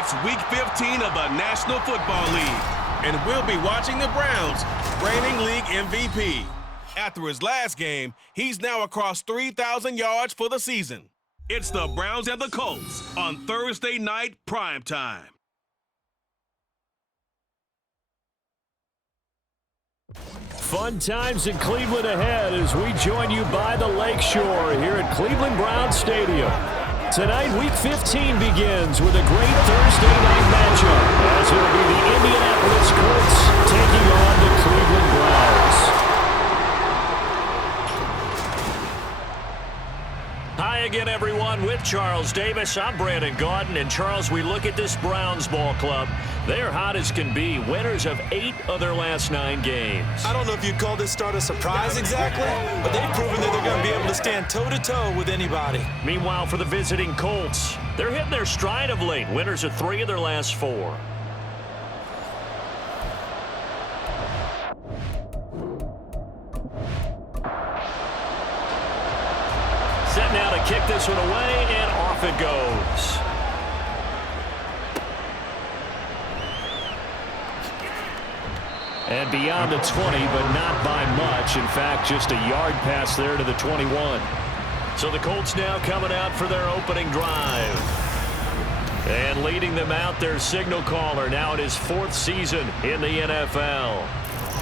It's Week 15 of the National Football League, and we'll be watching the Browns, reigning league MVP. After his last game, he's now across 3,000 yards for the season. It's the Browns and the Colts on Thursday night primetime. Fun times in Cleveland ahead as we join you by the Lakeshore here at Cleveland Browns Stadium. Tonight, Week 15 begins with a great Thursday night matchup as it will be the Indianapolis Colts taking on the Cleveland Browns. Hi again, everyone, with Charles Davis. I'm Brandon Gaudin. And, Charles, we look at this Browns ball club. They're hot as can be, winners of 8 of their last 9 games. I don't know if you'd call this start a surprise exactly, but they've proven that they're going to be able to stand toe-to-toe with anybody. Meanwhile, for the visiting Colts, they're hitting their stride of late, winners of 3 of their last 4. Set now to kick this one away, and off it goes. And beyond the 20, but not by much. In fact, just a yard pass there to the 21. So the Colts now coming out for their opening drive. And leading them out, their signal caller, now in his 4th season in the NFL.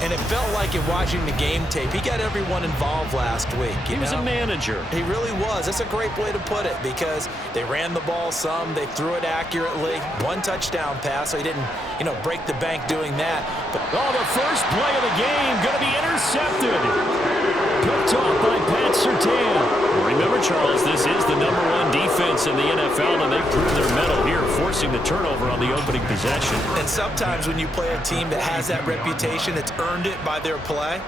And it felt like in watching the game tape, he got everyone involved last week. He was a manager. He really was. That's a great way to put it because they ran the ball some, they threw it accurately. 1 touchdown pass, so he didn't, break the bank doing that. But the first play of the game going to be intercepted. Picked off by Pat Surtain. Remember, Charles, this is the #1 defense in the NFL, and they proved their mettle here, forcing the turnover on the opening possession. And sometimes when you play a team that has that reputation, that's earned it by their play,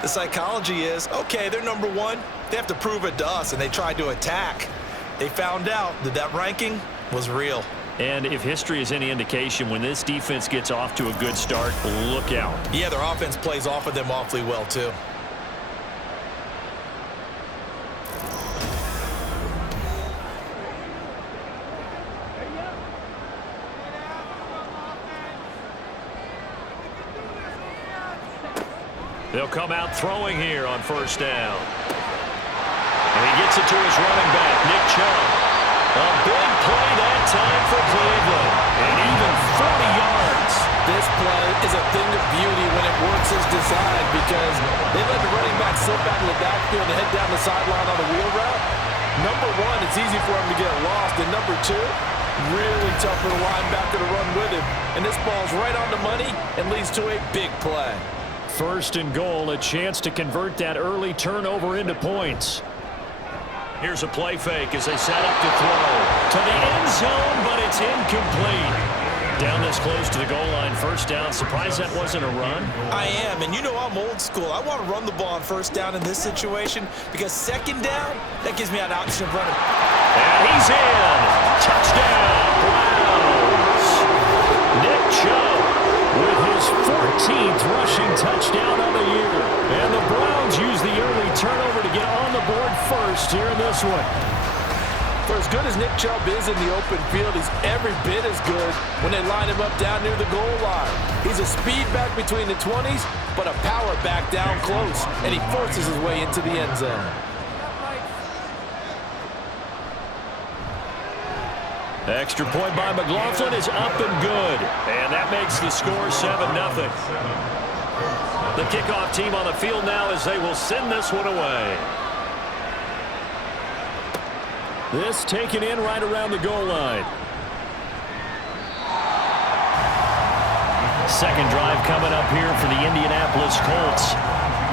the psychology is, okay, they're #1. They have to prove it to us, and they tried to attack. They found out that ranking was real. And if history is any indication, when this defense gets off to a good start, look out. Yeah, their offense plays off of them awfully well, too. They'll come out throwing here on first down. And he gets it to his running back, Nick Chubb. A big play that time for Cleveland. And even 40 yards. This play is a thing of beauty when it works as designed because they let the running back slip back in the backfield and head down the sideline on the wheel route. #1, it's easy for him to get lost. And #2, really tough for the linebacker to run with him. And this ball's right on the money and leads to a big play. 1st and goal, a chance to convert that early turnover into points. Here's a play fake as they set up to throw. To the end zone, but it's incomplete. Down this close to the goal line, first down. Surprised that wasn't a run? I am, and I'm old school. I want to run the ball on first down in this situation because second down, that gives me an option of running. And he's in. Touchdown, Browns. Nick Chubb with his 14th rushing touchdown of the year. And the Browns use the early turnover to get on the board first here in this one. For as good as Nick Chubb is in the open field, he's every bit as good when they line him up down near the goal line. He's a speed back between the 20s, but a power back down close, and he forces his way into the end zone. Extra point by McLaughlin is up and good. And that makes the score 7-0. The kickoff team on the field now as they will send this one away. This taken in right around the goal line. Second drive coming up here for the Indianapolis Colts.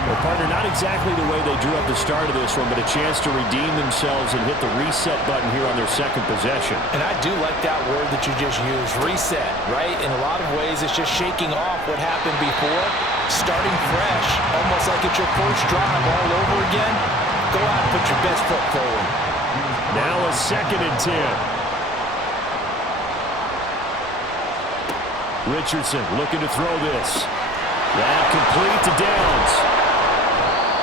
Well, partner, not exactly the way they drew up the start of this one, but a chance to redeem themselves and hit the reset button here on their second possession. And I do like that word that you just used, reset, right? In a lot of ways, it's just shaking off what happened before, starting fresh, almost like it's your first drive all over again. Go out and put your best foot forward. Now a 2nd and 10. Richardson looking to throw this. That complete to Downs.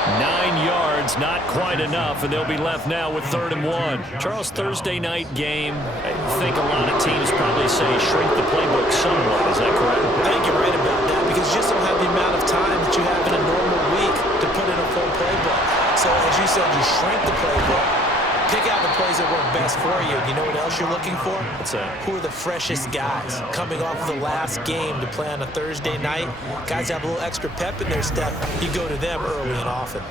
9 yards, not quite enough, and they'll be left now with 3rd and 1. Charles, Thursday night game, I think a lot of teams probably say shrink the playbook somewhat. Is that correct? I think you're right about that because you just don't have the amount of time that you have in a normal week to put in a full playbook. So as you said, you shrink the playbook, pick out the plays that work best for you. You know what else you're looking for? What's that? Who are the freshest guys coming off the last game to play on a Thursday night? Guys have a little extra pep in their step. You go to them early and often.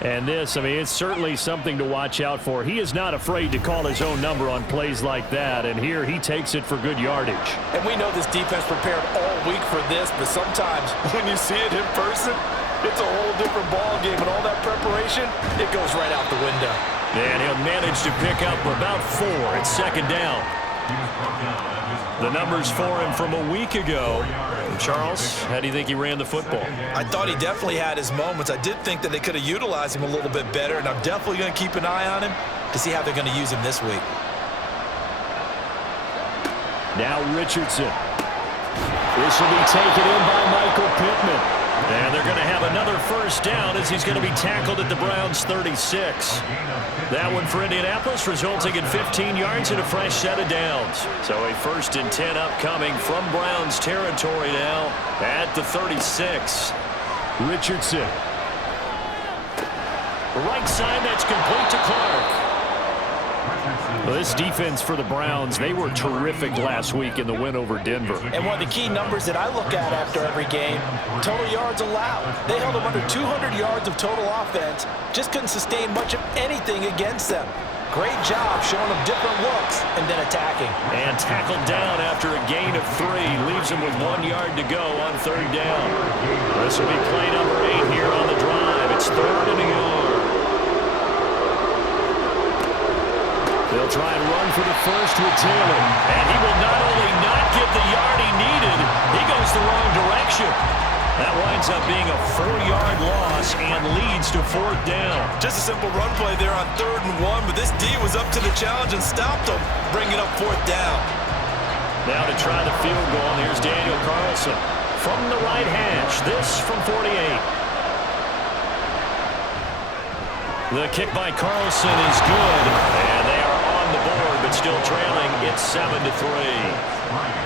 And this, I mean, it's certainly something to watch out for. He is not afraid to call his own number on plays like that, and here he takes it for good yardage. And we know this defense prepared all week for this, but sometimes when you see it in person, it's a whole different ball game, and all that preparation, it goes right out the window. And he'll manage to pick up about 4. It's 2nd down. The numbers for him from a week ago. Charles, how do you think he ran the football? I thought he definitely had his moments. I did think that they could have utilized him a little bit better, and I'm definitely going to keep an eye on him to see how they're going to use him this week. Now Richardson. This will be taken in by Michael Pittman. And they're going to have another 1st down as he's going to be tackled at the Browns' 36. That one for Indianapolis, resulting in 15 yards and a fresh set of downs. So a 1st and 10 upcoming from Browns territory now at the 36. Richardson. The right side, that's complete to Clark. Well, this defense for the Browns, they were terrific last week in the win over Denver. And one of the key numbers that I look at after every game, total yards allowed. They held them under 200 yards of total offense, just couldn't sustain much of anything against them. Great job showing them different looks and then attacking. And tackled down after a gain of 3. Leaves him with 1 yard to go on 3rd down. This will be play number 8 here on the drive. It's 3rd and a yard. They'll try and run for the 1st with Taylor. And he will not only not get the yard he needed, he goes the wrong direction. That winds up being a 4-yard loss and leads to 4th down. Just a simple run play there on 3rd and 1, but this D was up to the challenge and stopped him, bringing up 4th down. Now to try the field goal, here's Daniel Carlson from the right hash. This from 48. The kick by Carlson is good, and they are on the board, but still trailing. It's 7-3.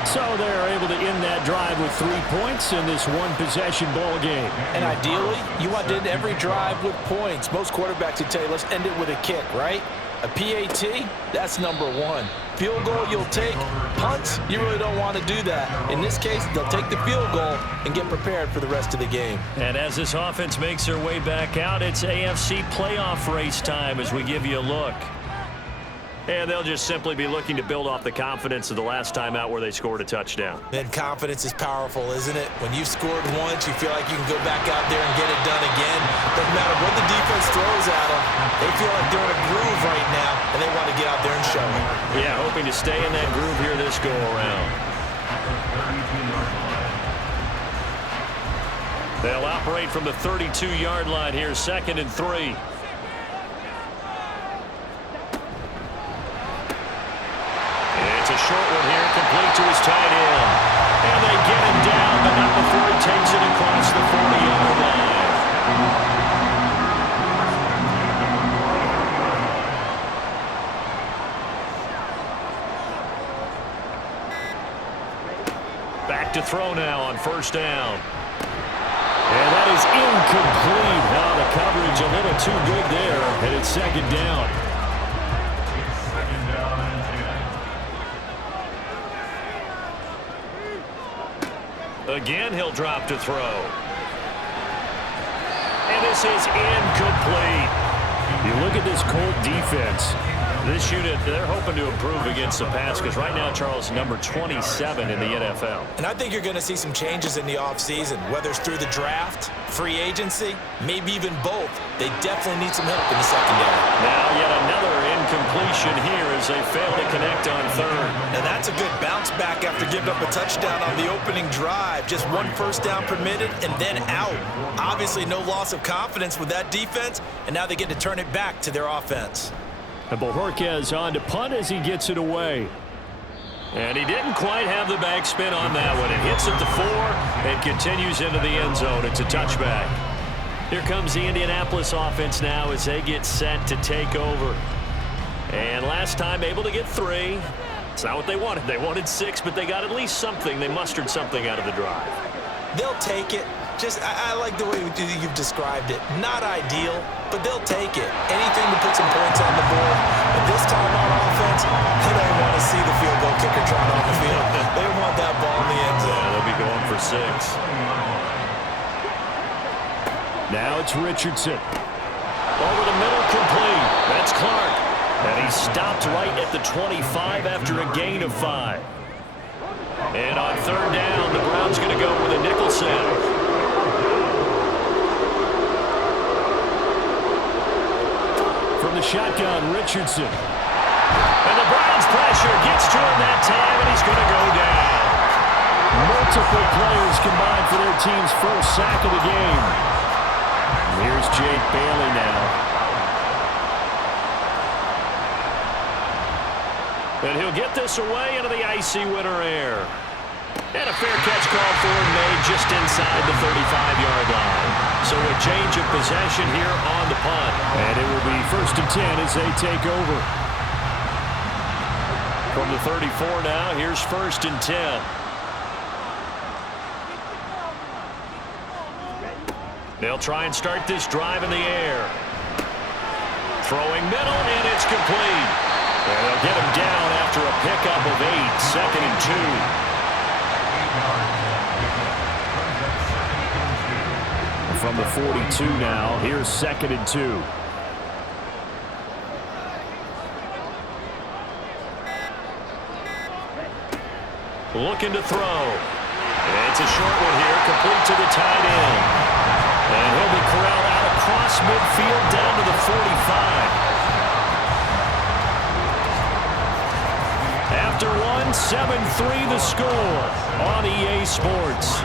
So they're able to end that drive with 3 points in this one-possession ball game. And ideally, you want to end every drive with points. Most quarterbacks would tell you, let's end it with a kick, right? A PAT, that's number 1. Field goal you'll take. Punts, you really don't want to do that. In this case, they'll take the field goal and get prepared for the rest of the game. And as this offense makes their way back out, it's AFC playoff race time as we give you a look. And they'll just simply be looking to build off the confidence of the last time out where they scored a touchdown. And confidence is powerful, isn't it? When you've scored once, you feel like you can go back out there and get it done again. Doesn't matter what the defense throws at them. They feel like they're in a groove right now, and they want to get out there and show it. Yeah, hoping to stay in that groove here this go-around. They'll operate from the 32-yard line here, 2nd and 3. It's a short one here, complete to his tight end. And they get him down, but not before he takes it across the 40-yard line. Back to throw now on 1st down. And that is incomplete. Now the coverage a little too good there, and it's 2nd down. Again, he'll drop to throw. And this is incomplete. You look at this Colt defense. This unit, they're hoping to improve against the pass because right now, Charles, number 27 in the NFL. And I think you're going to see some changes in the offseason, whether it's through the draft, free agency, maybe even both. They definitely need some help in the secondary. Now yet another incompletion here as they fail to connect on 3rd. And that's a good bounce back after giving up a touchdown on the opening drive. Just 1 1st down permitted and then out. Obviously no loss of confidence with that defense, and now they get to turn it back to their offense. And Bojorquez on to punt as he gets it away. And he didn't quite have the backspin on that one. It hits at the 4 and continues into the end zone. It's a touchback. Here comes the Indianapolis offense now as they get set to take over. And last time able to get 3. It's not what they wanted. They wanted 6, but they got at least something. They mustered something out of the drive. They'll take it. I like the way you've described it. Not ideal, but they'll take it. Anything to put some points on the board. But this time on offense, they don't want to see the field goal kicker trot on the field. They want that ball in the end zone. Yeah, they'll be going for 6. Now it's Richardson. Over the middle, complete. That's Clark. And he stopped right at the 25 after a gain of 5. And on 3rd down, the Browns going to go with a nickel set. From the shotgun, Richardson. And the Browns pressure gets to him that time, and he's going to go down. Multiple players combined for their team's first sack of the game. Here's Jake Bailey now. And he'll get this away into the icy winter air. And a fair catch called for and made just inside the 35-yard line. So a change of possession here on the punt. And it will be 1st and 10 as they take over. From the 34 now, here's 1st and 10. They'll try and start this drive in the air. Throwing middle, and it's complete. And they'll get him down after a pickup of 8, 2nd and 2. From the 42 now, here's 2nd and 2. Looking to throw. And it's a short one here, complete to the tight end. And he'll be corralled out across midfield down to the 45. After 7-3 the score on EA Sports.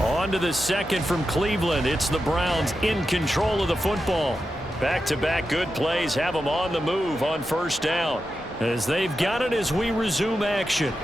On to the second from Cleveland. It's the Browns in control of the football. Back-to-back good plays have them on the move on 1st down. As they've got it as we resume action.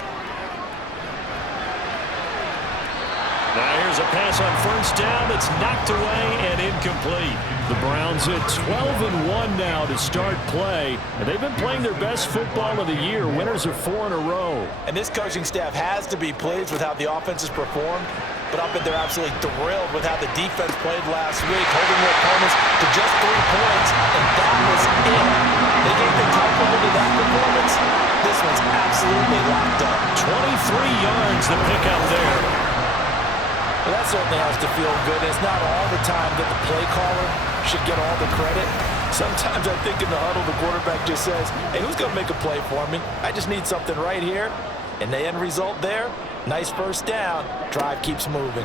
Now here's a pass on 1st down that's knocked away and incomplete. The Browns at 12-1 now to start play. And they've been playing their best football of the year. Winners of 4 in a row. And this coaching staff has to be pleased with how the offense has performed. But I bet they're absolutely thrilled with how the defense played last week, holding their opponents to just 3 points, and that was it. They gave the compliment to that performance. This one's absolutely locked up. 23 yards to pick up there. Well, that certainly has to feel good. It's not all the time that the play caller should get all the credit. Sometimes I think in the huddle, the quarterback just says, hey, who's going to make a play for me? I just need something right here. And the end result there, nice 1st down. Drive keeps moving.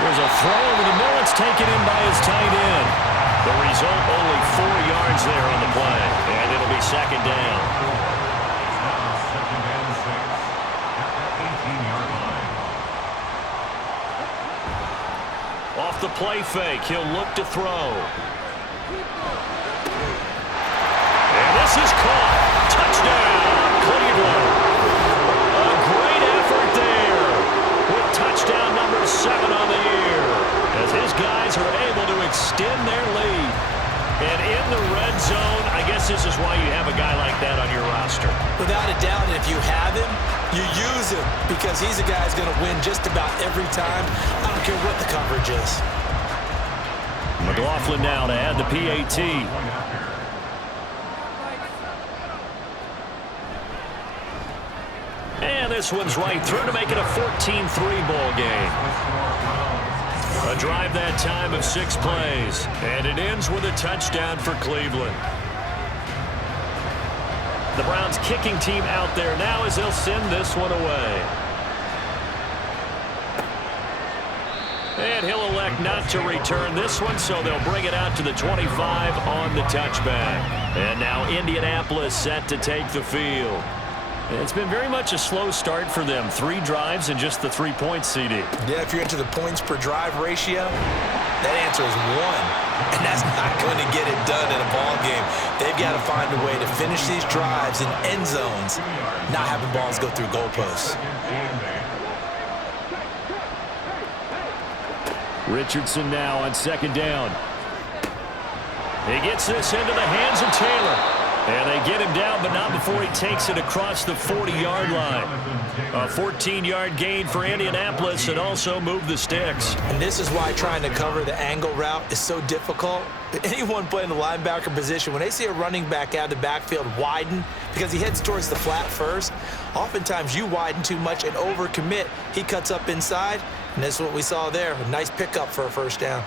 There's a throw over the middle. It's taken in by his tight end. The result, only 4 yards there on the play. And it'll be 2nd down. Off the play fake, he'll look to throw. And this is caught. Touchdown, Cleveland. A great effort there with touchdown number 7 on the year as his guys are able to extend their lead. And in the red zone, I guess this is why you have a guy like that on your roster. Without a doubt, and if you have him, you use him because he's a guy who's going to win just about every time. I don't care what the coverage is. McLaughlin now to add the PAT. And this one's right through to make it a 14-3 ball game. A drive that time of 6 plays. And it ends with a touchdown for Cleveland. The Browns kicking team out there now as they'll send this one away. And he'll elect not to return this one, so they'll bring it out to the 25 on the touchback. And now Indianapolis set to take the field. It's been very much a slow start for them. 3 drives and just the 3 points, CD. Yeah, if you're into the points per drive ratio, that answer is 1. And that's not going to get it done in a ball game. They've got to find a way to finish these drives in end zones, not having balls go through goalposts. Richardson now on second down. He gets this into the hands of Taylor. And they get him down, but not before he takes it across the 40-yard line. A 14-yard gain for Indianapolis and also move the sticks. And this is why trying to cover the angle route is so difficult. Anyone playing the linebacker position, when they see a running back out of the backfield widen because he heads towards the flat first, oftentimes you widen too much and overcommit. He cuts up inside, and that's what we saw there. A nice pickup for a first down.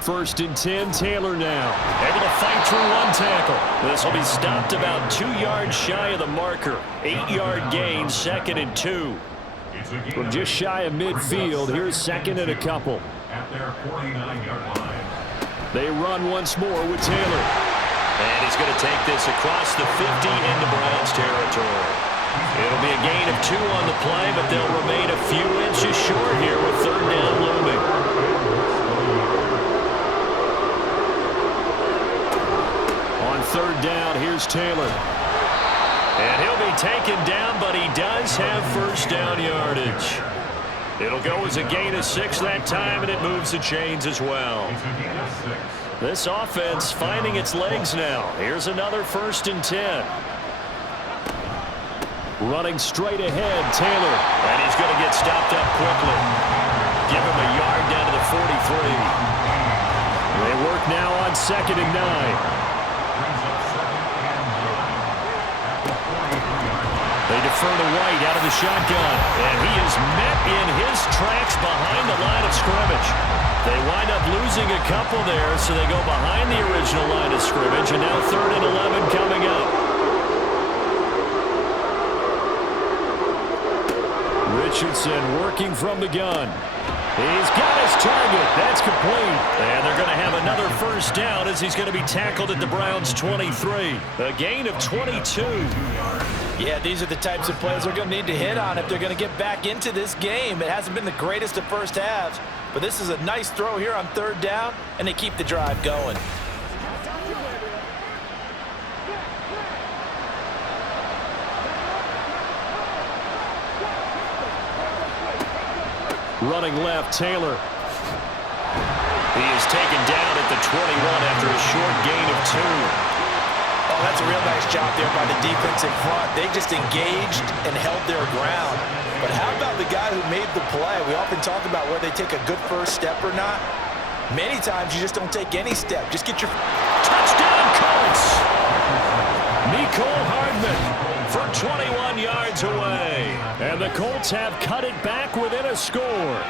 1st and 10, Taylor now. Able to fight through one tackle. This will be stopped about 2 yards shy of the marker. 8-yard gain, 2nd and 2. From just shy of midfield, here's 2nd and a couple. At their 49-yard line. They run once more with Taylor. And he's going to take this across the 50 into Browns territory. It'll be a gain of 2 on the play, but they'll remain a few inches short here with 3rd down looming. On 3rd down, here's Taylor. And he'll be taken down, but he does have 1st down yardage. It'll go as a gain of 6 that time, and it moves the chains as well. This offense finding its legs now. Here's another 1st and 10. Running straight ahead, Taylor. And he's going to get stopped up quickly. Give him a yard down to the 43. They work now on 2nd and 9. They defer to White out of the shotgun. And he is met in his tracks behind the line of scrimmage. They wind up losing a couple there, so they go behind the original line of scrimmage. And now 3rd and 11 coming up. Richardson working from the gun. He's got his target. That's complete. And they're going to have another 1st down as he's going to be tackled at the Browns' 23. A gain of 22. Yeah, these are the types of plays they're going to need to hit on if they're going to get back into this game. It hasn't been the greatest of first halves, but this is a nice throw here on 3rd down, and they keep the drive going. Running left, Taylor. He is taken down at the 21 after a short gain of 2. Oh, that's a real nice job there by the defense in front. They just engaged and held their ground. But how about the guy who made the play? We often talk about whether they take a good first step or not. Many times you just don't take any step. Just get your... Touchdown, Colts! Mecole Hardman for 21 yards away. And the Colts have cut it back within a score.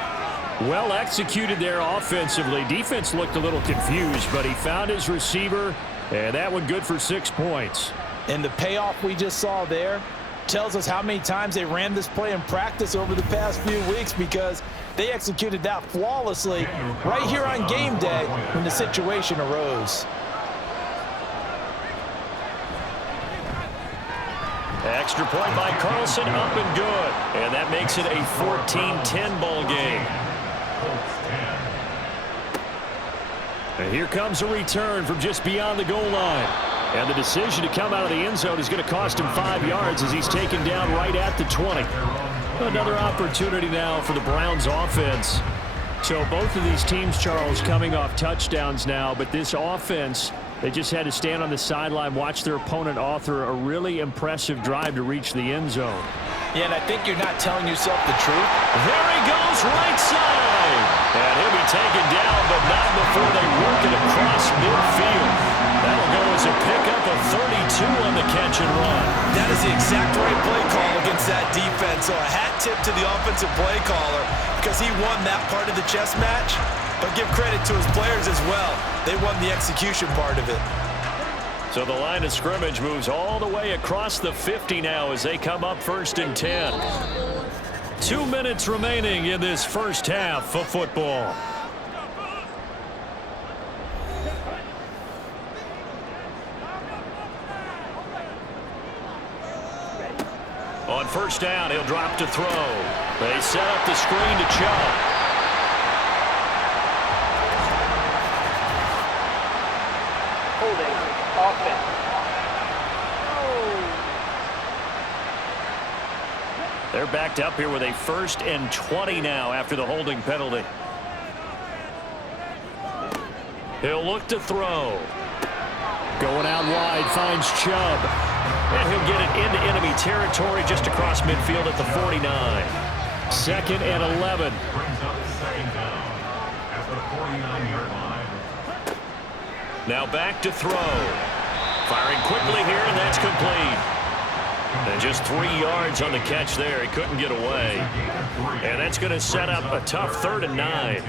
Well executed there offensively. Defense looked a little confused, but he found his receiver, and that one good for 6 points. And the payoff we just saw there tells us how many times they ran this play in practice over the past few weeks, because they executed that flawlessly right here on game day when the situation arose. Extra point by Carlson, up and good. And that makes it a 14-10 ball game. And here comes a return from just beyond the goal line. And the decision to come out of the end zone is going to cost him 5 yards as he's taken down right at the 20. Another opportunity now for the Browns offense. So both of these teams, Charles, coming off touchdowns now, but this offense, they just had to stand on the sideline, watch their opponent author a really impressive drive to reach the end zone. Yeah, and I think you're not telling yourself the truth. There he goes, right side. And he'll be taken down, but not before they work it across midfield. That'll go as a pickup of 32 on the catch and run. That is the exact right play call against that defense. So a hat tip to the offensive play caller, because he won that part of the chess match. But give credit to his players as well. They won the execution part of it. So the line of scrimmage moves all the way across the 50 now as they come up 1st and 10. 2 minutes remaining in this first half of football. On 1st down, he'll drop to throw. They set up the screen to Chubb. Holding offense. They're They're backed up here with a 1st and 20 now after the holding penalty. He'll look to throw. Going out wide, finds Chubb. And he'll get it into enemy territory just across midfield at the 49. 2nd and 11. Brings up 2nd down at the 49-yard line. Now back to throw. Firing quickly here, and that's complete. And just 3 yards on the catch there. He couldn't get away. And that's going to set up a tough 3rd and 9.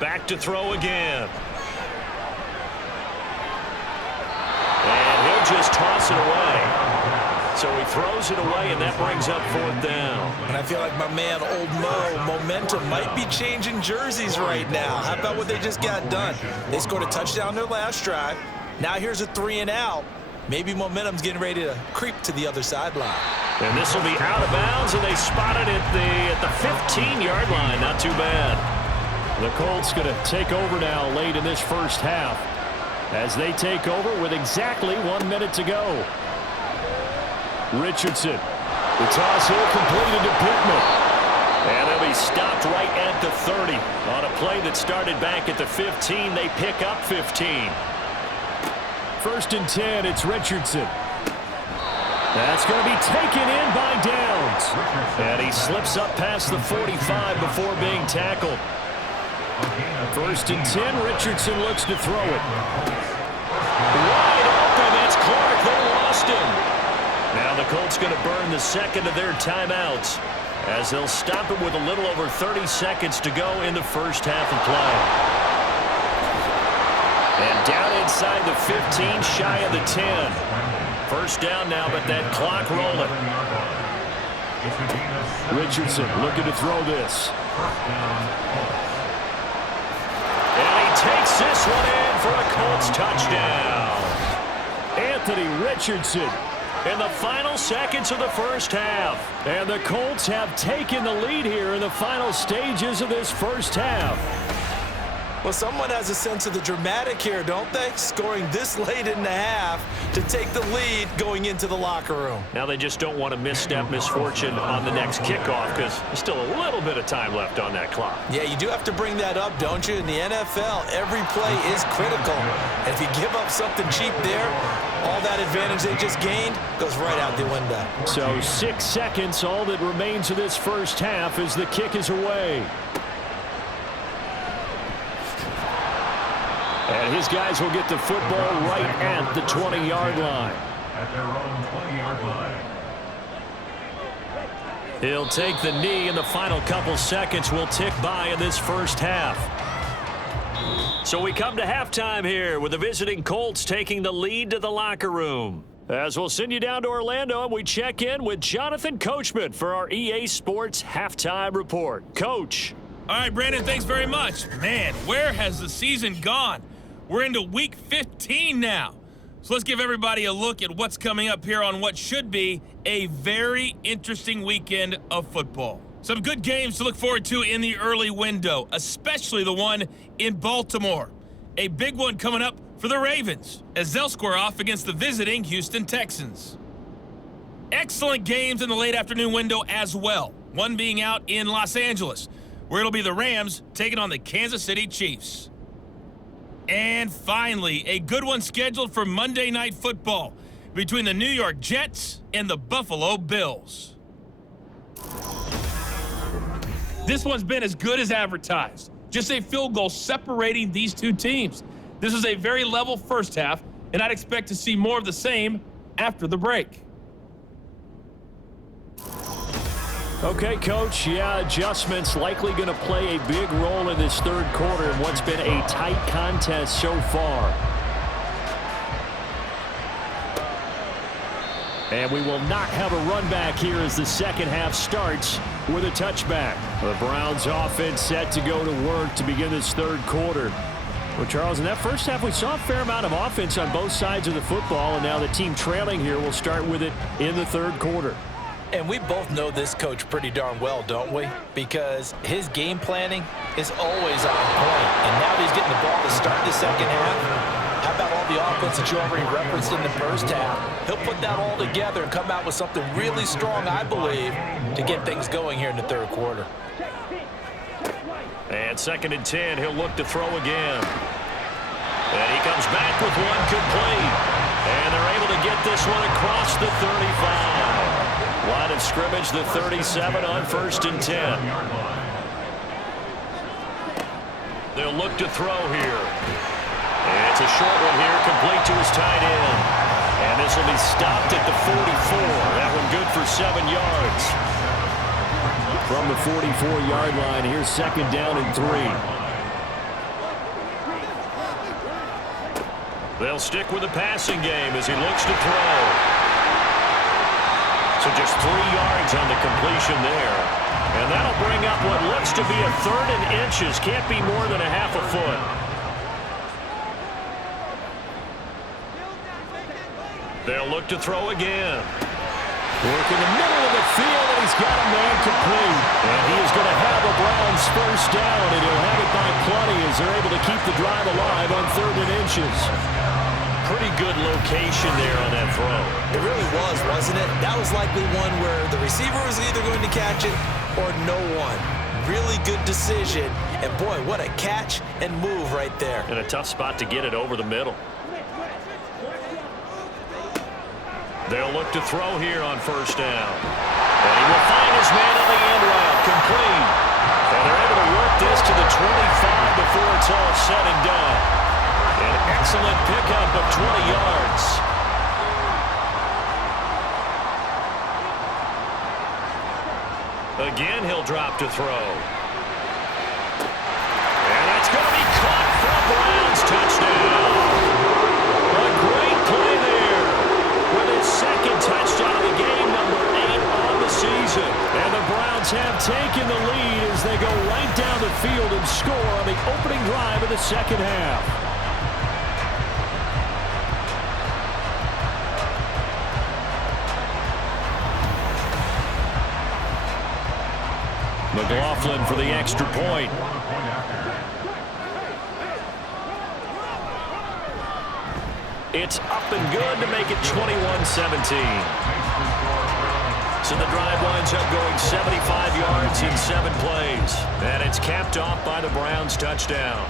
Back to throw again. And he'll just toss it away. So he throws it away, and that brings up 4th down. And I feel like my man, Old Mo, momentum might be changing jerseys right now. How about what they just got done? They scored a touchdown their last drive. Now here's a 3 and out. Maybe momentum's getting ready to creep to the other sideline. And this will be out of bounds, and they spot it at the 15-yard line. Not too bad. The Colts going to take over now late in this first half as they take over with exactly 1 minute to go. Richardson. The toss here completed to Pittman. And they'll be stopped right at the 30. On a play that started back at the 15, they pick up 15. 1st and 10, it's Richardson. That's going to be taken in by Downs. And he slips up past the 45 before being tackled. 1st and 10, Richardson looks to throw it. Wide open, that's Clark. They lost him. Now the Colts going to burn the 2nd of their timeouts as they'll stop it with a little over 30 seconds to go in the first half of play. And down inside the 15, shy of the 10. 1st down now, but that clock rolling. Richardson looking to throw this. And he takes this one in for a Colts touchdown. Anthony Richardson in the final seconds of the first half. And the Colts have taken the lead here in the final stages of this first half. Well, someone has a sense of the dramatic here, don't they? Scoring this late in the half to take the lead going into the locker room. Now they just don't want to misstep misfortune on the next kickoff because there's still a little bit of time left on that clock. Yeah, you do have to bring that up, don't you? In the NFL, every play is critical. And if you give up something cheap there, all that advantage they just gained goes right out the window. So 6 seconds, all that remains of this first half as the kick is away. And his guys will get the football right at the 20-yard line. At their own 20-yard line. He'll take the knee, and the final couple seconds will tick by in this first half. So we come to halftime here with the visiting Colts taking the lead to the locker room. As we'll send you down to Orlando, and we check in with Jonathan Coachman for our EA Sports Halftime Report. Coach. All right, Brandon, thanks very much. Man, where has the season gone? We're into week 15 now. So let's give everybody a look at what's coming up here on what should be a very interesting weekend of football. Some good games to look forward to in the early window, especially the one in Baltimore. A big one coming up for the Ravens as they'll square off against the visiting Houston Texans. Excellent games in the late afternoon window as well, one being out in Los Angeles, where it'll be the Rams taking on the Kansas City Chiefs. And finally, a good one scheduled for Monday Night Football between the New York Jets and the Buffalo Bills. This one's been as good as advertised. Just a field goal separating these two teams. This is a very level first half, and I'd expect to see more of the same after the break. Okay, Coach, adjustments likely going to play a big role in this third quarter in what's been a tight contest so far. And we will not have a run back here as the second half starts with a touchback. The Browns offense set to go to work to begin this third quarter. Well, Charles, in that first half, we saw a fair amount of offense on both sides of the football, and now the team trailing here will start with it in the third quarter. And we both know this coach pretty darn well, don't we? Because his game planning is always on point. And now that he's getting the ball to start the second half, how about all the offense that you already referenced in the first half. He'll put that all together and come out with something really strong, I believe, to get things going here in the third quarter. And 2nd and 10, he'll look to throw again. And he comes back with one complete. And they're able to get this one across the 35. Line of scrimmage, the 37 on 1st and 10. They'll look to throw here. It's a short one here, complete to his tight end. And this will be stopped at the 44. That one good for 7 yards. From the 44-yard line, here's 2nd down and 3. They'll stick with the passing game as he looks to throw. So just 3 yards on the completion there. And that'll bring up what looks to be a 3rd and inches. Can't be more than a half a foot. They'll look to throw again. Work in the middle of the field, and he's got a man complete. And he is going to have a Browns first down, and he'll have it by plenty as they're able to keep the drive alive on 3rd and inches. Pretty good location there on that throw. It really was, wasn't it? That was likely one where the receiver was either going to catch it or no one. Really good decision. And boy, what a catch and move right there. And a tough spot to get it over the middle. They'll look to throw here on 1st down. And he will find his man on the end route, complete. And they're able to work this to the 25 before it's all said and done. An excellent pickup of 20 yards. Again, he'll drop to throw. And that's going to be caught for a Browns touchdown. A great play there. With his 2nd touchdown of the game, number 8 on the season. And the Browns have taken the lead as they go right down the field and score on the opening drive of the 2nd half. McLaughlin for the extra point. It's up and good to make it 21-17. So the drive winds up going 75 yards in 7 plays. And it's capped off by the Browns touchdown.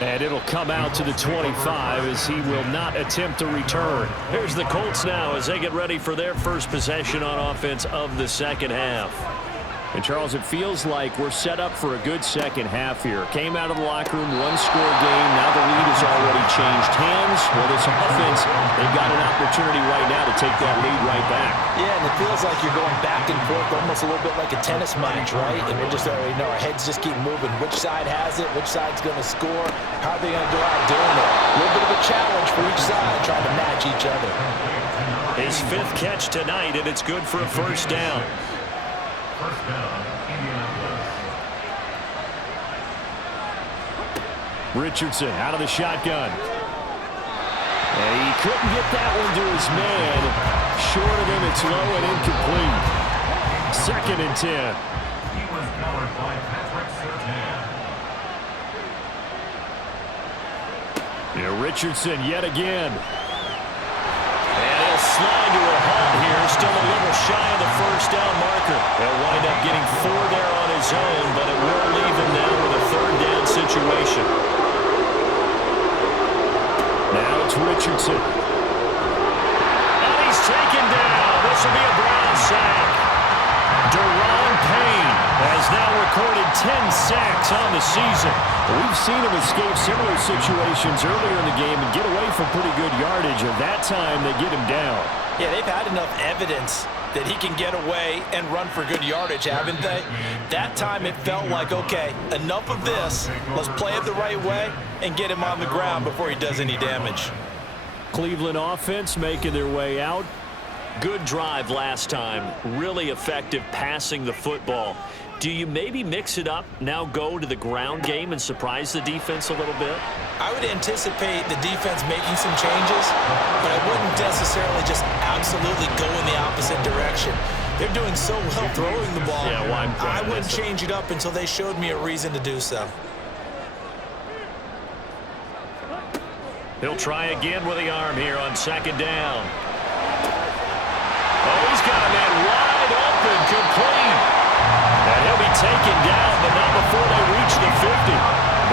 And it'll come out to the 25 as he will not attempt to return. Here's the Colts now as they get ready for their first possession on offense of the 2nd half. And, Charles, it feels like we're set up for a good 2nd half here. Came out of the locker room, 1-score game. Now the lead has already changed hands. Well, this offense, they've got an opportunity right now to take that lead right back. Yeah, and it feels like you're going back and forth almost a little bit like a tennis match, right? And we're just already know our heads just keep moving. Which side has it? Which side's going to score? How are they going to go out doing it? A little bit of a challenge for each side trying to match each other. His 5th catch tonight, and it's good for a 1st down. First down, Indianapolis. Richardson out of the shotgun. And he couldn't get that one to his man. Short of him, it's low and incomplete. 2nd and 10. He was covered by Patrick Surtain. Yeah, Richardson yet again. And he'll slide to a halt here. Still a little shy of the 1st down marker. He'll wind up getting 4 there on his own, but it will leave him now with a 3rd down situation. Now it's Richardson. And he's taken down. This will be a Brown sack. Deron Payne has now recorded 10 sacks on the season. We've seen him escape similar situations earlier in the game and get away from pretty good yardage, and that time they get him down. Yeah, they've had enough evidence that he can get away and run for good yardage, haven't they? That time it felt like, okay, enough of this. Let's play it the right way and get him on the ground before he does any damage. Cleveland offense making their way out. Good drive last time. Really effective passing the football. Do you maybe mix it up, now go to the ground game and surprise the defense a little bit? I would anticipate the defense making some changes, but I wouldn't necessarily just absolutely go in the opposite direction. They're doing so well throwing the ball. Yeah, well, I wouldn't change it up until they showed me a reason to do so. He'll try again with the arm here on second down. Oh, he's got a man wide open, complete. And he'll be taken down, but not before they reach the 50.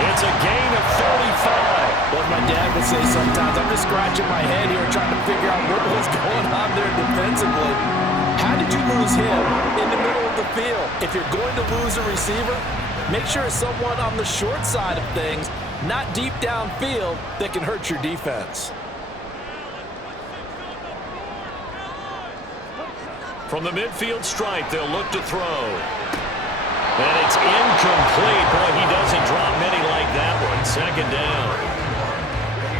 It's a gain of 35. Well, my dad would say sometimes, I'm just scratching my head here trying to figure out what was going on there defensively. How did you lose him in the middle of the field? If you're going to lose a receiver, make sure it's someone on the short side of things, not deep downfield, that can hurt your defense. From the midfield stripe, they'll look to throw. And it's incomplete. Boy, he doesn't drop many like that one. Second down.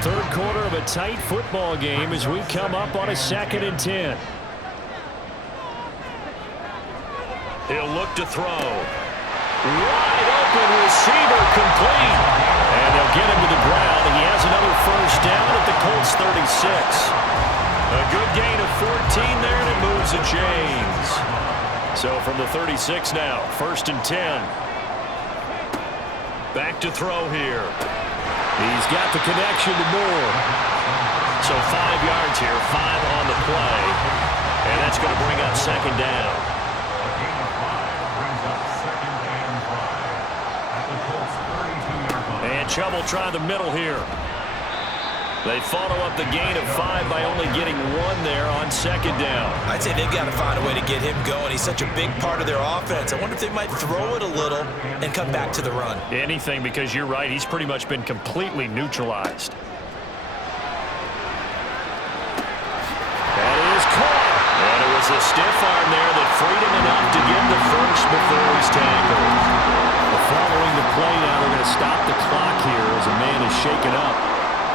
Third quarter of a tight football game as we come up on a 2nd and 10. He'll look to throw. Wide open receiver, complete. And they'll get him to the ground. He has another first down at the Colts 36. A good gain of 14 there, and it moves the chains. So from the 36 now, 1st and 10. Back to throw here. He's got the connection to Moore. So 5 yards here, 5 on the play. And that's going to bring up second down. A gain of 5 brings up 2nd and 5 at the Colts 32-yard line. And Chubb will try the middle here. They follow up the gain of 5 by only getting 1 there on second down. I'd say they've got to find a way to get him going. He's such a big part of their offense. I wonder if they might throw it a little and come back to the run. Anything, because you're right. He's pretty much been completely neutralized. That is caught. And it was a stiff arm there that freed him enough to get the first before he's tackled. Following the play now, they're going to stop the clock here as a man is shaken up.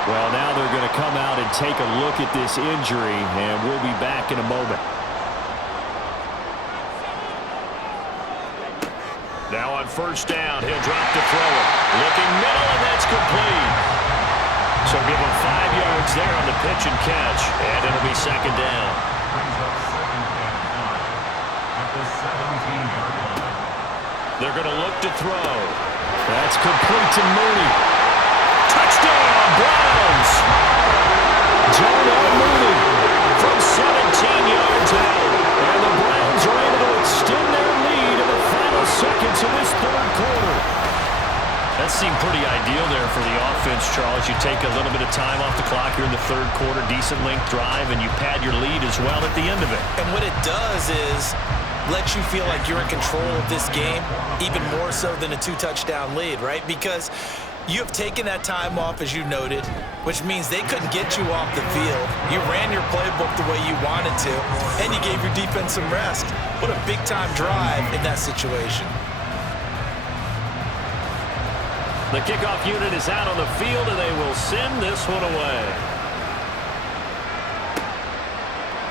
Well, now they're going to come out and take a look at this injury, and we'll be back in a moment. Now on first down, he'll drop to throw it. Looking middle, and that's complete. So give him 5 yards there on the pitch and catch, and it'll be second down. Brings up 2nd and 5 at the 17-yard line. They're going to look to throw. That's complete to Mooney. Touchdown, Browns! Darnell Mooney from 17 yards out. And the Browns are able to extend their lead in the final seconds of this third quarter. That seemed pretty ideal there for the offense, Charles. You take a little bit of time off the clock here in the third quarter, decent length drive, and you pad your lead as well at the end of it. And what it does is let you feel like you're in control of this game, even more so than a 2-touchdown lead, right? Because you have taken that time off, as you noted, which means they couldn't get you off the field. You ran your playbook the way you wanted to, and you gave your defense some rest. What a big-time drive in that situation. The kickoff unit is out on the field, and they will send this one away.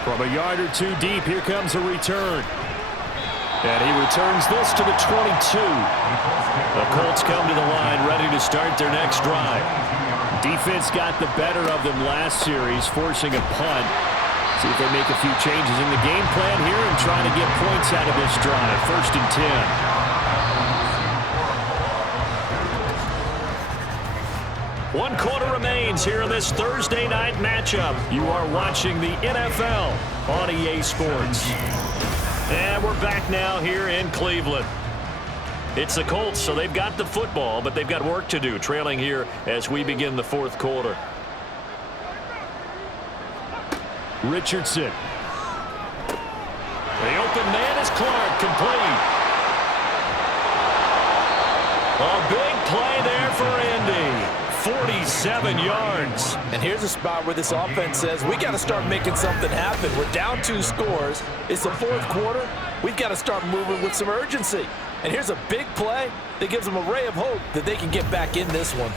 From a yard or two deep, here comes a return. And he returns this to the 22. The Colts come to the line ready to start their next drive. Defense got the better of them last series, forcing a punt. See if they make a few changes in the game plan here and try to get points out of this drive. 1st and 10. 1 quarter remains here in this Thursday night matchup. You are watching the NFL on EA Sports. And we're back now here in Cleveland. It's the Colts, so they've got the football, but they've got work to do, trailing here as we begin the fourth quarter. Richardson. The open man is Clark, complete. A big play there for Indy. 47 yards. And here's a spot where this offense says, we got to start making something happen. We're down 2 scores. It's the fourth quarter. We've got to start moving with some urgency. And here's a big play that gives them a ray of hope that they can get back in this one.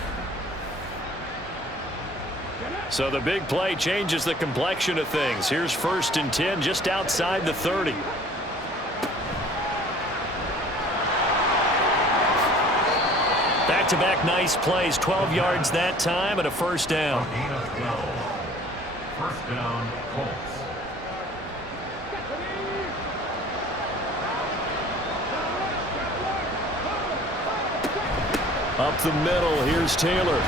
So the big play changes the complexion of things. Here's 1st and 10 just outside the 30. Back-to-back nice plays, 12 yards that time and a first down. Gain of 12. First down, Colts. Up the middle, here's Taylor.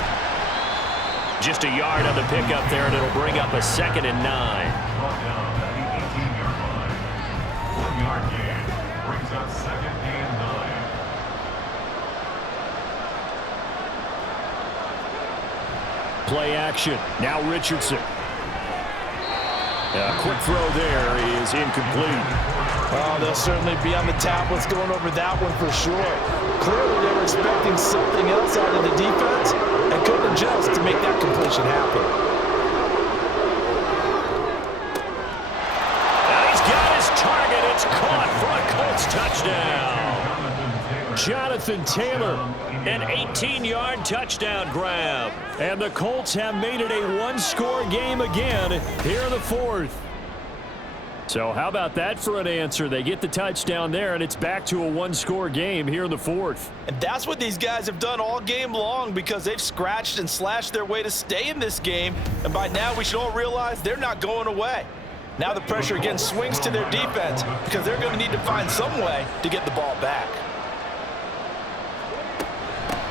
Just a yard on the pickup there, and it'll bring up a 2nd and 9. Brought down at the 18-yard line. 1-yard gain brings up 2nd and 9. Play action. Now Richardson. A quick throw there is incomplete. Oh, they'll certainly be on the tablets going over that one for sure. Clearly they were expecting something else out of the defense and couldn't adjust to make that completion happen. And he's got his target. It's caught for a Colts touchdown. Jonathan Taylor, an 18-yard touchdown grab. And the Colts have made it a one-score game again here in the 4th. So how about that for an answer? They get the touchdown there, and it's back to a one-score game here in the 4th. And that's what these guys have done all game long because they've scratched and slashed their way to stay in this game. And by now, we should all realize they're not going away. Now the pressure again swings to their defense because they're going to need to find some way to get the ball back.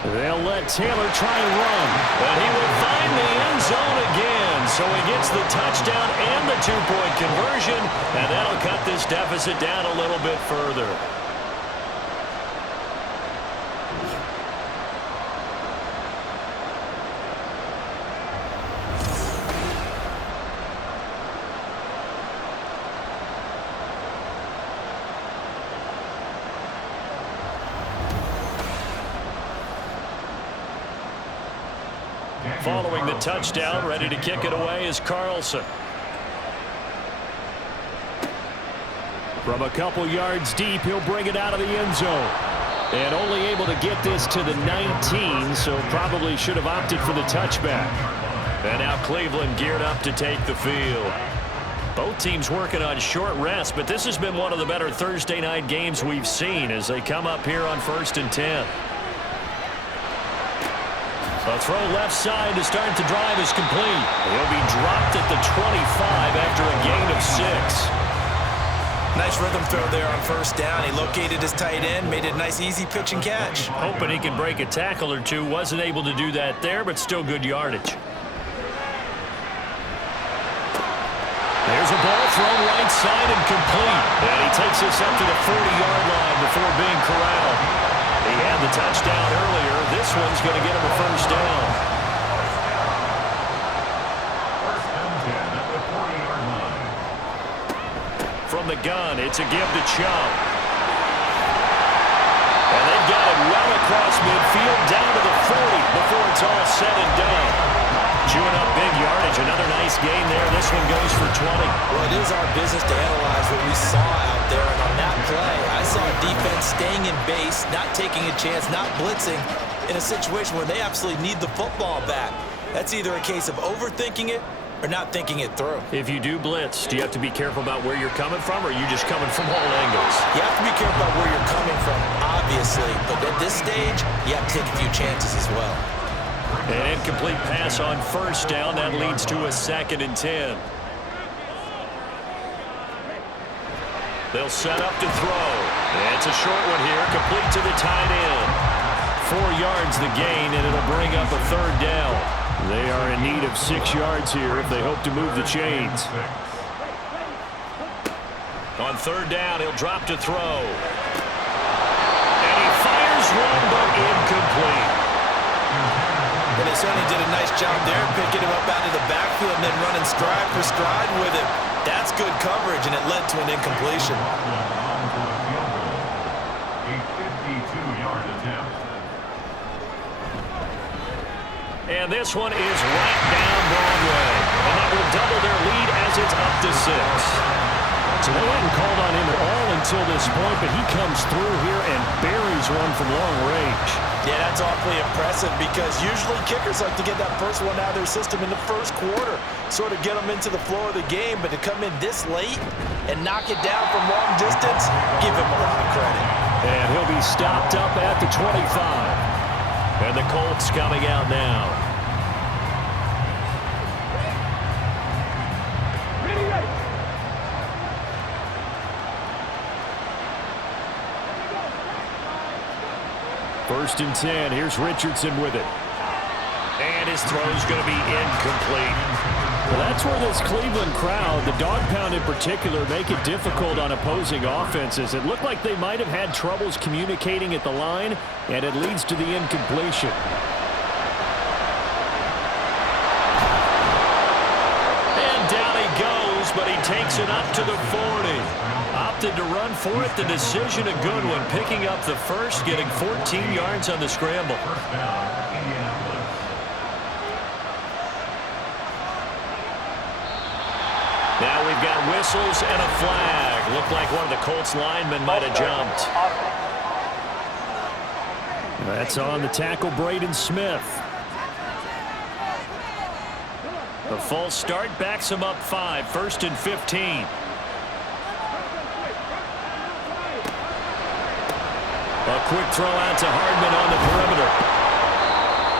They'll let Taylor try and run, but he will find the end zone again. So he gets the touchdown and the 2-point conversion, and that'll cut this deficit down a little bit further. Following the touchdown, ready to kick it away is Carlson. From a couple yards deep, he'll bring it out of the end zone. And only able to get this to the 19, so probably should have opted for the touchback. And now Cleveland geared up to take the field. Both teams working on short rest, but this has been one of the better Thursday night games we've seen as they come up here on 1st and 10. A throw left side to start the drive is complete. He'll be dropped at the 25 after a gain of 6. Nice rhythm throw there on 1st down. He located his tight end, made it a nice easy pitch and catch. Hoping he can break a tackle or two. Wasn't able to do that there, but still good yardage. There's a ball thrown right side and complete. And he takes us up to the 40-yard line before being corralled. He had the touchdown earlier. This one's going to get him a 1st down. 1st and 10 at the 40-yard line. From the gun, it's a give to Chubb. And they've got it well across midfield down to the 40 before it's all said and done. Chewing up big yardage. Another nice gain there. This one goes for 20. Well, it is our business to analyze what we saw out there. And on that play, I saw defense staying in base, not taking a chance, not blitzing in a situation where they absolutely need the football back. That's either a case of overthinking it or not thinking it through. If you do blitz, do you have to be careful about where you're coming from, or are you just coming from all angles? You have to be careful about where you're coming from, obviously. But at this stage, you have to take a few chances as well. An incomplete pass on 1st down. That leads to a 2nd and 10. They'll set up to throw. It's a short one here, complete to the tight end. 4 yards the gain, and it'll bring up a 3rd down. They are in need of 6 yards here if they hope to move the chains. On 3rd down, he'll drop to throw. And he fires one, but incomplete. And they certainly did a nice job there, picking him up out of the backfield and then running stride for stride with him. That's good coverage, and it led to an incompletion. A 52-yard attempt. And this one is right down Broadway. And that will double their lead as it's up to 6. So they hadn't called on him at all until this point, but he comes through here and buries one from long range. Yeah, that's awfully impressive because usually kickers like to get that first one out of their system in the 1st quarter, sort of get them into the flow of the game, but to come in this late and knock it down from long distance, give him a lot of credit. And he'll be stopped up at the 25. And the Colts coming out now. First and 10. Here's Richardson with it. And his throw's going to be incomplete. Well, that's where this Cleveland crowd, the dog pound in particular, make it difficult on opposing offenses. It looked like they might have had troubles communicating at the line, and it leads to the incompletion. And down he goes, but he takes it up to the 40. Opted to run for it. The decision a good one, picking up the first, getting 14 yards on the scramble. First down, Indianapolis. Now we've got whistles and a flag. Looked like one of the Colts linemen might have jumped. That's on the tackle, Braden Smith. The false start backs him up 5, 1st and 15. A quick throw out to Hardman on the perimeter.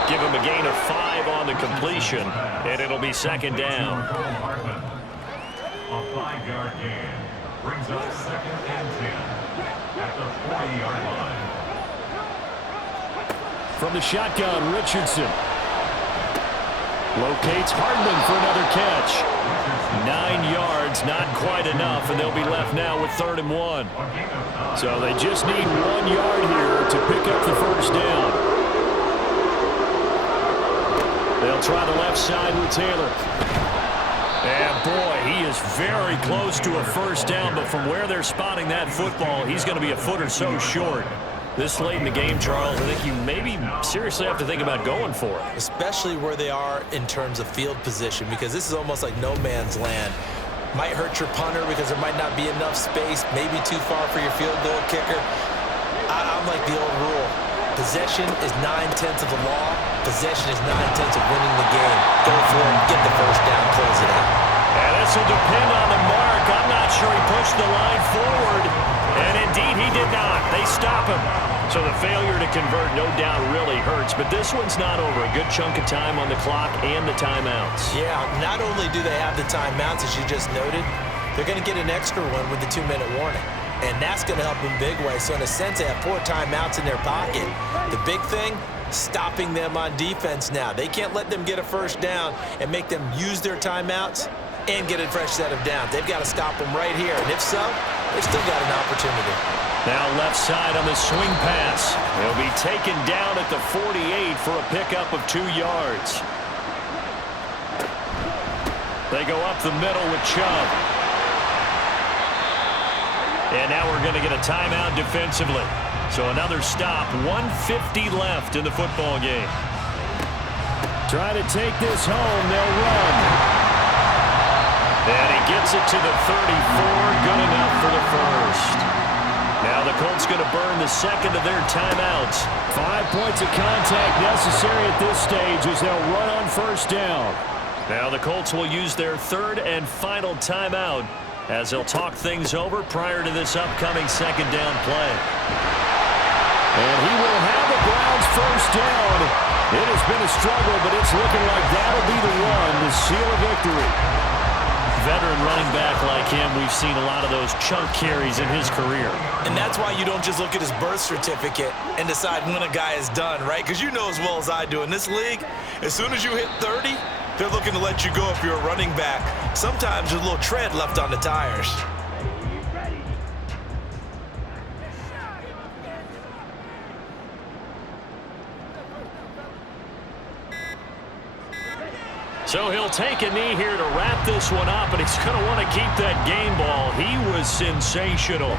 Give him a gain of 5 on the completion, and it'll be 2nd down. A 5-yard gain brings up 2nd and 10 at the 40-yard line. From the shotgun, Richardson locates Hardman for another catch. 9 yards, not quite enough, and they'll be left now with 3rd and 1. So they just need 1 yard here to pick up the first down. They'll try the left side with Taylor. And boy, he is very close to a first down, but from where they're spotting that football, he's going to be a foot or so short. This late in the game, Charles, I think you maybe seriously have to think about going for it. Especially where they are in terms of field position, because this is almost like no man's land. Might hurt your punter because there might not be enough space, maybe too far for your field goal kicker. I'm like the old rule. Possession is 9/10 of the law. Possession is 9/10 of winning the game. Go for it, get the first down, close it out. And this will depend on the mark. I'm not sure he pushed the line forward. And indeed, he did not. They stop him. So the failure to convert, no doubt, really hurts. But this one's not over. A good chunk of time on the clock and the timeouts. Yeah, not only do they have the timeouts, as you just noted, they're going to get an extra one with the 2-minute warning. And that's going to help in big way. So in a sense, they have 4 timeouts in their pocket. The big thing, stopping them on defense now. They can't let them get a first down and make them use their timeouts and get a fresh set of downs. They've got to stop them right here. And if so, they've still got an opportunity. Now left side on the swing pass. He'll be taken down at the 48 for a pickup of 2 yards. They go up the middle with Chubb. And now we're going to get a timeout defensively. So another stop, 1:50 left in the football game. Try to take this home, they'll run. And he gets it to the 34, good enough for the first. Now the Colts going to burn the second of their timeouts. 5 points of contact necessary at this stage as they'll run on first down. Now the Colts will use their 3rd and final timeout as they'll talk things over prior to this upcoming 2nd down play. And he will have the Browns first down. It has been a struggle, but it's looking like that'll be the one to seal a victory. Veteran running back like him, we've seen a lot of those chunk carries in his career. And that's why you don't just look at his birth certificate and decide when a guy is done, right? Because you know as well as I do, in this league, as soon as you hit 30, they're looking to let you go if you're a running back. Sometimes there's a little tread left on the tires. So he'll take a knee here to wrap this one up, and he's going to want to keep that game ball. He was sensational.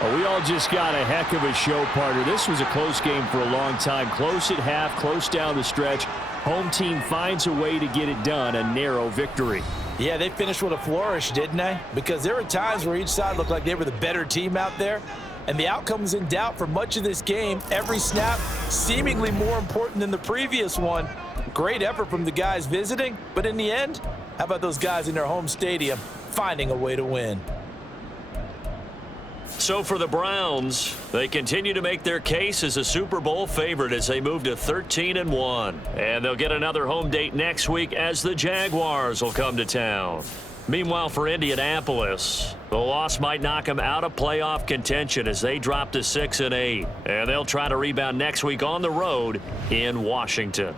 Well, we all just got a heck of a show, partner. This was a close game for a long time. Close at half, close down the stretch. Home team finds a way to get it done, a narrow victory. Yeah, they finished with a flourish, didn't they? Because there were times where each side looked like they were the better team out there. And the outcome was in doubt for much of this game. Every snap seemingly more important than the previous one. Great effort from the guys visiting. But in the end, how about those guys in their home stadium finding a way to win? So for the Browns, they continue to make their case as a Super Bowl favorite as they move to 13-1. And they'll get another home date next week as the Jaguars will come to town. Meanwhile, for Indianapolis, the loss might knock them out of playoff contention as they drop to 6-8. And they'll try to rebound next week on the road in Washington.